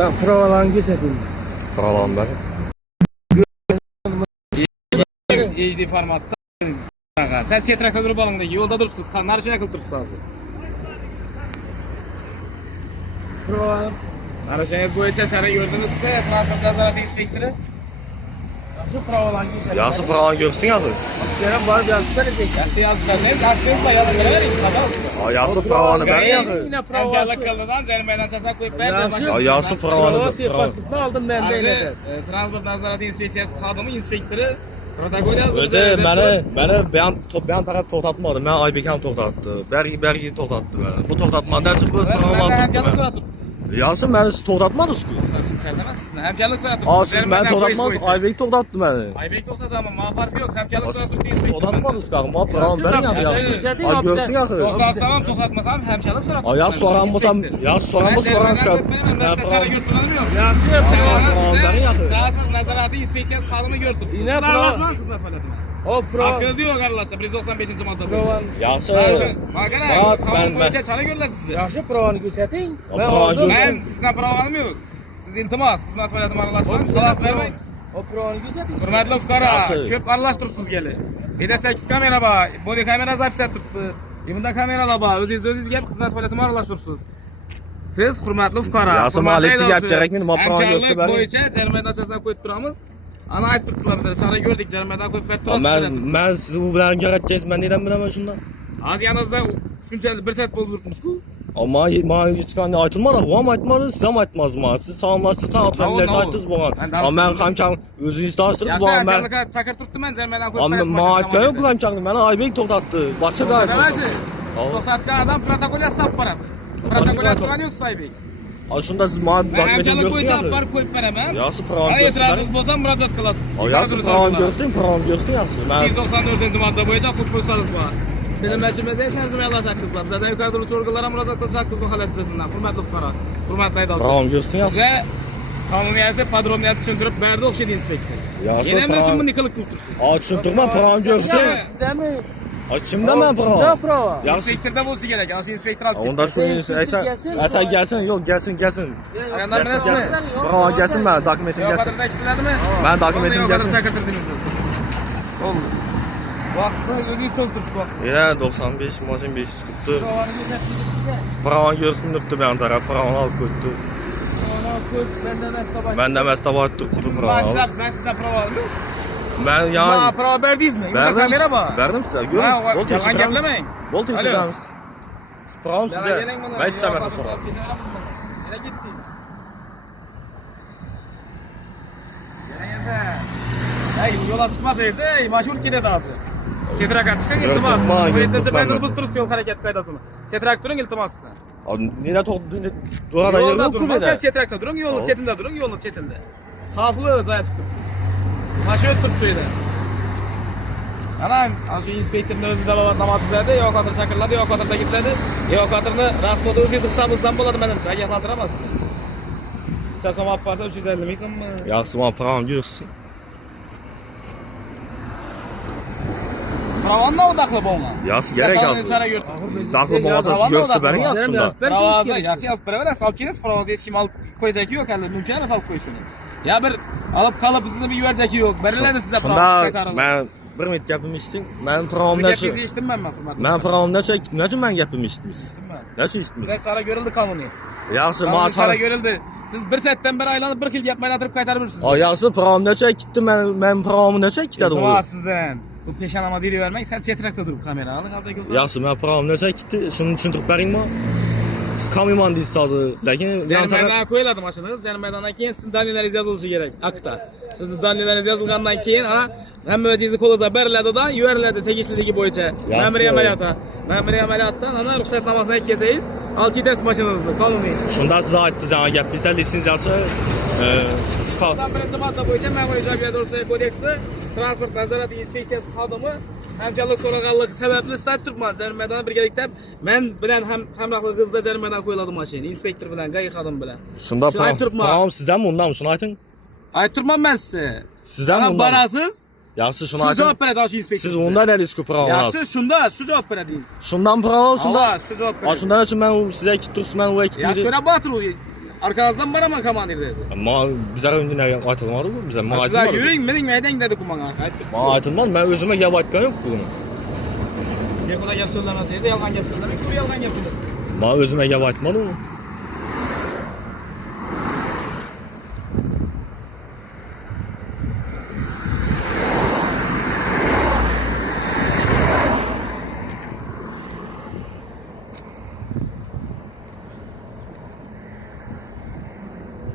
Ben provalarını geçedim. Provalarını ben. HD formatta. Sen çetrakta durup alın da yolda durupsuz. Kanlar şey yakıl durupsuz. Prova. Araşınız boyunca çare gördünüzse transport nazaratı inspektörü. Şu provalarını geçelim. Yası provalarını görsün ya. Kerem var bir yazıda ne çek? Yaşı yazdılar. Ne? Aklınızla yazın. Vereyim. Yası provalarını ben yaptım. Yine provası. Kıldıdan cermeden çasak koyup verdim. Yası provalarını. Pasportunu aldım ben de yine. Transport nazaratı inspeksiyası kadımı inspektörü. Protokol yazdı. Özü məni beyan taraf toxtatmadı. Mən Aybekan toxtatdı. Bərgi toxtatdı məni. Bu toxtatmadan üçün bu program yaptı. Yasın məni siz toxtatmadınız ki. Sen demezsin. Hemkarlık soratıp. Siz məni toxtatmadınız. Aybek toxtatdı məni. Aybek toxtatdı ama ma farkı yok. Hemkarlık soratıp inspektör. Toxtatmadınız qağı. Ma program ben yaptım. Ay görsün yaxı. Toxtatsamam toxtatmasam hemkarlık soratıp. Ay ya soranmasam, ya soran çıxar. Ben size çare yurtlanım yok. Transport nazaratı inspeksiyası kadımı gördüm. Yine program hizmet faaliyetine. O pro. Hakkınızı yok arkadaşlar. 195. madde bu. Yaxşı. Ben çare görürler sizi. Yaxşı provanı göstərdin. Ben sizden prova almıyorum. Siz iltimas, hizmet faaliyetine aralashmayın. Xalaq vermeyin. O provanı göstərdin. Hürmetli fuqara, köp aralashtiribsiz geli. Bir de 8 kamera var. Body kamera zapis etibdi. Bunda kameralar var. O'zingiz gap hizmet faaliyetine aralashtiribsiz. Siz hürmetli fuqara. Yaxşı maliyesi gap kerakmi? Ma prova göstər bəri. Bo'yicha jarima dachasini qo'yib turamiz. Ana aytibdilar bizga, çare gördük jarimadan qo'yib qaytib turasiz. Men siz bu bilan kerakçisiz. Men neden bilaman shundan? Az yanınızda shunchalik bir saat bo'lib turibmiz-ku. Ama hech qanday aytılmadı. Bu ham aytmadi, siz ham aytmazdingiz. Siz salomlashtirsan, otlarni aytdingiz bo'lgan. Ama men hamkam o'zingiz tanishsiz bu ham ben. Yaxshi, chaqirib turibman, jarimadan qo'yib Ama men aytgan yo'q hamkamni. Meni Aybek to'xtatdi. Boshqa g'ayt. To'xtatgan adam protokol yasab boradi. Protokol yastirgan yo'q Aybek. Shunda siz men dokumentini bo'yicha olib borib qo'yib beraman. Yaxshi program ko'rsin. E'tirozingiz bo'lsa murojaat qilasiz. Yaxshi program ko'rsin, yaxshi. 294-modda bo'yicha huquq qo'ysangiz bor. Tizimlashimizda tanzimalar haqqınız var. Bizden yukarıda uç organlara müracaat qilish haqqınız bu holat yuzasidan. Hurmatli fuqaro, hurmatli haydovchi. Program ko'rsin, yaxshi. Size qonuniyatni, podrobniyatni tushuntirib berdi o'xshaydi inspektor. Yaxshi. Yana nima uchun buni qilib turibsiz? Tushuntirman, program ko'rsin. Sizdami? Kimda men prova? Sizda prova. Inspektorda bo'lsa kerak. Yaxshi inspektor olib Onda shu esa gelsin, yo'q, gelsin. Aynan bilasizmi? Prova gelsin, men dokumentim gelsin. Yo'qotda aytdilarmi? Men dokumentim gelsin. Chaqirtirdingiz. Oldu. Vaqtni o'zingiz cho'zdiribsiz vaqt. Ya 95 mashin 500 tuttu. Prova ko'rsin debdi men taraf prova olib ketdi. Benden mestabat tuttu prova. Ben sizden prova aldım. Ben ya Bana prova verdinizmi? Burada kamera var. Verdim size. Görün. Yalan gaplemeyin. Bol teşekkürler. Prova size. Ben içeceğim ben sonra. Nereye gittiniz? Hey, yola çıkmasayız, hey, maşhur gidedi ağzı. Çetrak atışkan iltimas. Öğretmenci ben nüfus duruş yol hareket kaydasını. Çetrak durun iltimas sizden. Neden durada yer yok mu? Sen çetrakta durun, yolun çetinde durun, yolun çetinde. Haklı zaya çıktım. Maşhur tuttuydu. Anam, şu inspektörün özü de namaz düzeydi, yok atır çakırladı, yok atır da gitledi. Yok atırını raskodu özü sıksamızdan buladı benim. Sen yaklandıramazsın. Çasam apparsa 350 mikron mu? Yaxşı, men program görsün. Pravanla odaklı bolma. Yaxşı, gerek yaxşı. Odaklı bolmasa siz görsün beni yaxşı şunda. Pravaza yaxşı yazıp beraber alıp keliniz, pravaza yetişim alıp koyacak yok elde. Mümkün emas alıp koyuşunu. Ya bir alıp kalıp bizini bir yuvarcak yok. Verirler size prava kaytarılır. Ben bir minut gapimishdim. Men programda Gapingizni eshitdim men hurmatli. Men programda nima uchun men gapimishdim? Nima uchun eshitdingiz? Size çare görüldü kanuni. Yaxshi, men çare görüldü. Siz bir saatdan beri aylanıp bir kil yapmayı atırıp kaytarırsınız. Yaxshi, programda ketdi. Men programda ketdi u. Tamam sizden. Bu peşanama diri vermek sen çetrakta durup kamera alın alacak olsa. Yaxshi, men programda ketdi. Shuni tushuntirib beringmi? Siz kameraman deysiz hozir. Lekin Jarimadan qo'yiladi mashinangiz. Jarimadan keyin sizning daniyalaringiz yozilishi kerak akta. Sizning daniyalaringiz yozilgandan keyin hamma o'zingizni qo'lingizga beriladi-da, yuboriladi tegishliligi bo'yicha. Ma'muriy amaliyotdan. Ma'muriy amaliyotdan ana ruxsatnomasini aytib kelsangiz, olib ketasiz mashinangizni qonuniy. Shunda siz aytdingiz, yana gap bizda litsenziyasi birinchi modda bo'yicha Ma'muriy ijroiya to'g'risidagi kodeksi transport nazorati inspeksiyasi xodimi hamkorlik so'raganligi sababli sayt turibman. Jarimadan birgalikda men bilan hamrohligingizda jarimadan qo'yiladi mashina. Inspektor bilan, g'ay xodim bilan. Shunda program sizdanmi, undanmi? Shuni ayting. Aytib turman men sizga. Sizdanmi, undanmi? Borasiz. Yaxshi, shuni ayting. ayting. Shu javob beradi o'sha inspektor. Siz unda dedingiz-ku program olasiz. Yaxshi, shunda shu javob beradi. Shundan program, shunda. Shu javob beradi. Shundan uchun men sizga ketib turibman, u ketib. Yaxshi, so'rab bo'latur u. Arkanızdan var ama komandir dedi. Ama bize öndüne aytılmadı mı? Bize ma Sizler aytılmadı. yürüyün mening meydan dedi kumana. Ma aytılmadı. Ben özüme gap aytkan yok bunu. Gerçekten gap söylemezseniz yalgan gap söylemek, bu yalgan gap söylemek. Ma özüme gap aytmadı mı?